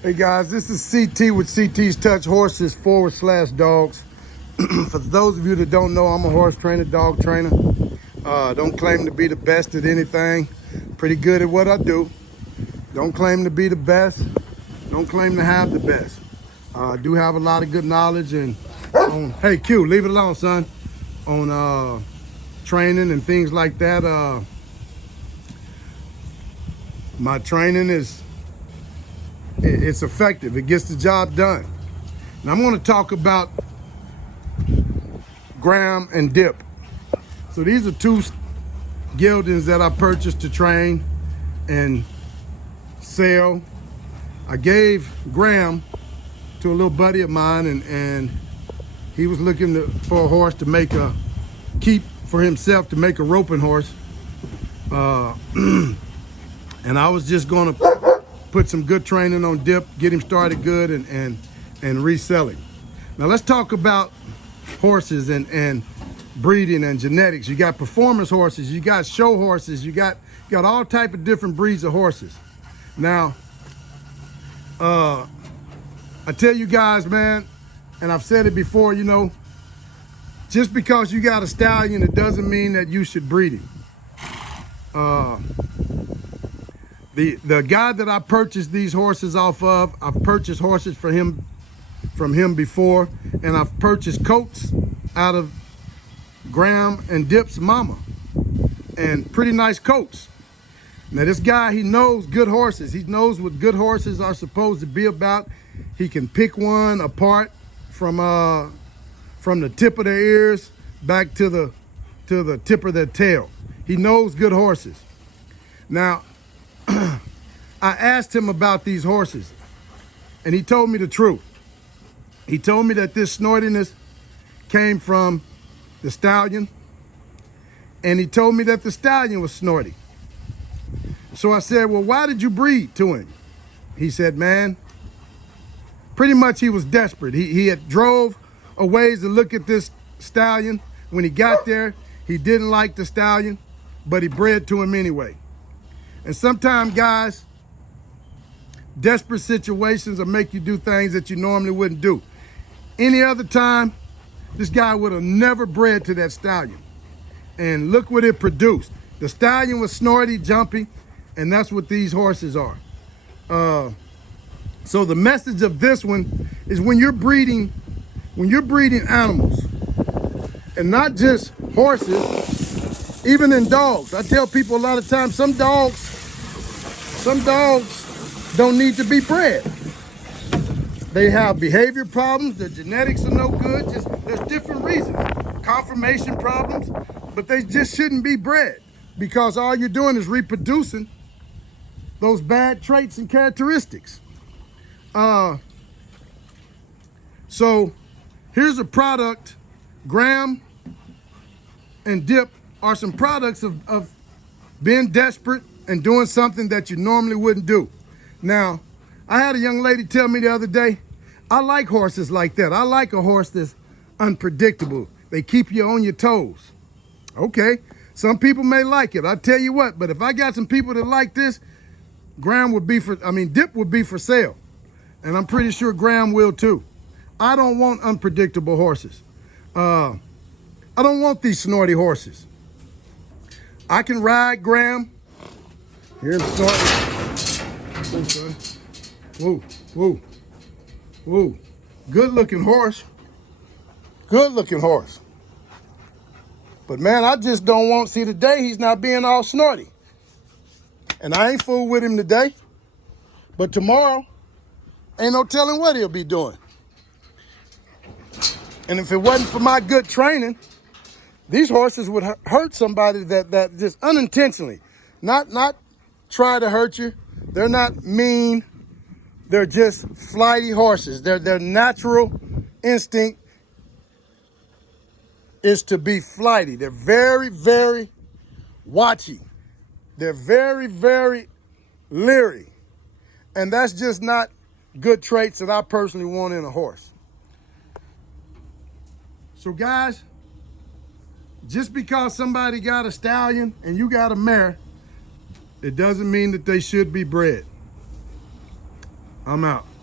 Hey guys, this is CT with CT's Touch Horses /dogs. For those of you that don't know, I'm a horse trainer, dog trainer. Don't claim to be the best at anything. Pretty good at what I do. Don't claim to be the best. Don't claim to have the best. I do have a lot of good knowledge and hey Q, leave it alone, son. On training and things like that. My training it's effective. It gets the job done. And I'm going to talk about Graham and Dip. So these are two geldings that I purchased to train and sell. I gave Graham to a little buddy of mine, and he was looking for a horse to make a keep for himself, to make a roping horse. And I was just going to put some good training on Dip, get him started good, and resell him. Now let's talk about horses and breeding and genetics. You got performance horses, you got show horses, you got all type of different breeds of horses. Now, I tell you guys, man, and I've said it before, you know, just because you got a stallion, it doesn't mean that you should breed him. The guy that I purchased these horses off of, I've purchased horses from him before, and I've purchased coats out of Graham and Dip's mama, and pretty nice coats. Now this guy, he knows good horses. He knows what good horses are supposed to be about. He can pick one apart from the tip of their ears back to the tip of their tail. He knows good horses. Now, I asked him about these horses, and he told me the truth. He told me that this snortiness came from the stallion, and he told me that the stallion was snorty. So I said, well, why did you breed to him? He said, man, pretty much he was desperate. He had drove a ways to look at this stallion. When he got there, he didn't like the stallion, but he bred to him anyway. And sometimes, guys, desperate situations will make you do things that you normally wouldn't do. Any other time, this guy would have never bred to that stallion. And look what it produced. The stallion was snorty, jumpy, and that's what these horses are. So the message of this one is when you're breeding animals, and not just horses, even in dogs. I tell people a lot of times, some dogs don't need to be bred. They have behavior problems, their genetics are no good, there's different reasons. Conformation problems, but they just shouldn't be bred, because all you're doing is reproducing those bad traits and characteristics. So here's a product. Graham and Dip are some products of being desperate and doing something that you normally wouldn't do. Now, I had a young lady tell me the other day, I like horses like that. I like a horse that's unpredictable. They keep you on your toes. Okay, some people may like it. I tell you what, but if I got some people that like this, Dip would be for sale. And I'm pretty sure Graham will too. I don't want unpredictable horses. I don't want these snorty horses. I can ride Graham. Here's snorting. Whoa, son. Whoa, whoa, whoa. Good looking horse. Good looking horse. But man, I just don't want, see today he's not being all snorty. And I ain't fooled with him today. But tomorrow, ain't no telling what he'll be doing. And if it wasn't for my good training, these horses would hurt somebody that just unintentionally, not try to hurt you. They're not mean. They're just flighty horses. Their natural instinct is to be flighty. They're very, very watchy. They're very, very leery. And that's just not good traits that I personally want in a horse. So guys, just because somebody got a stallion and you got a mare, it doesn't mean that they should be bred. I'm out.